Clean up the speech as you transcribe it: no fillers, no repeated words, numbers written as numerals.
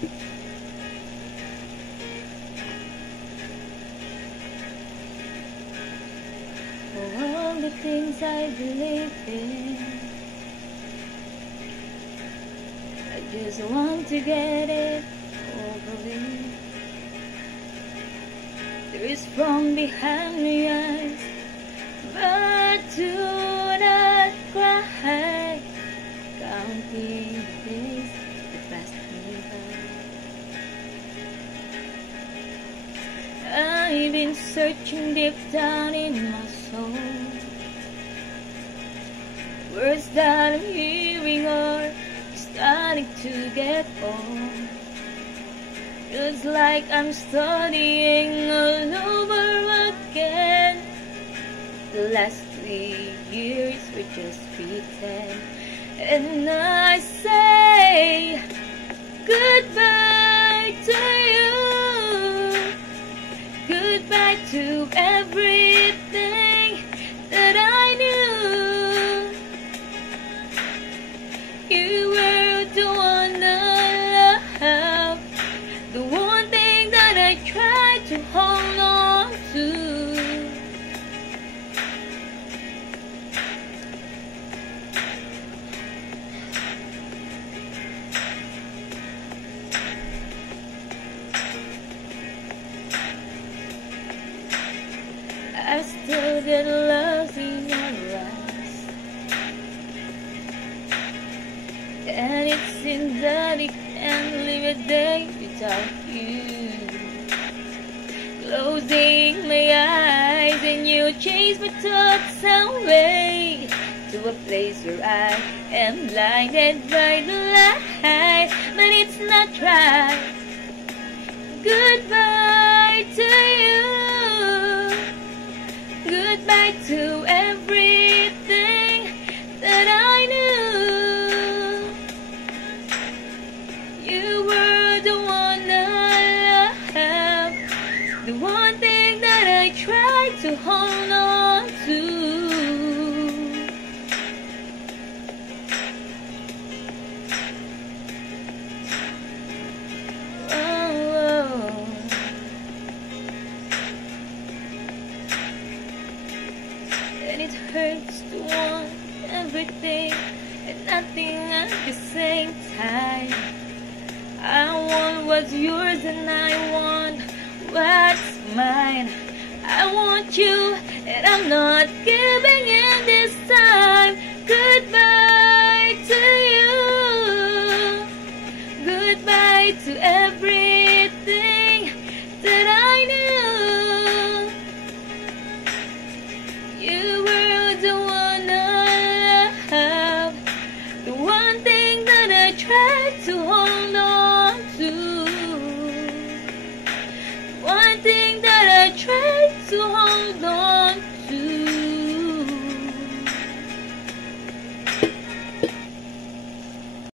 For all the things I believe in, I just want to get it over with. There is from behind my eyes, but do not cry. Counting the days that pass me by. I've been searching deep down in my soul. Words that I'm hearing are starting to get old. Feels like I'm studying all over again. The last 3 years were just pretend. And I say goodbye to you. Goodbye to everything that I knew. You were the one I loved, the one thing that I tried to hold on to. I still get lost in your eyes, and it seems that I can't live a day without you. Closing my eyes and you chase my thoughts away to a place where I am blinded by the light, but it's not right. Goodbye to you. Goodbye to everything that I knew. You were the one I loved, the one thing that I tried to hold on to. And it hurts to want everything and nothing at the same time. I want what's yours and I want what's mine. I want you and I'm not giving in this time. Goodbye to you. Goodbye to everything.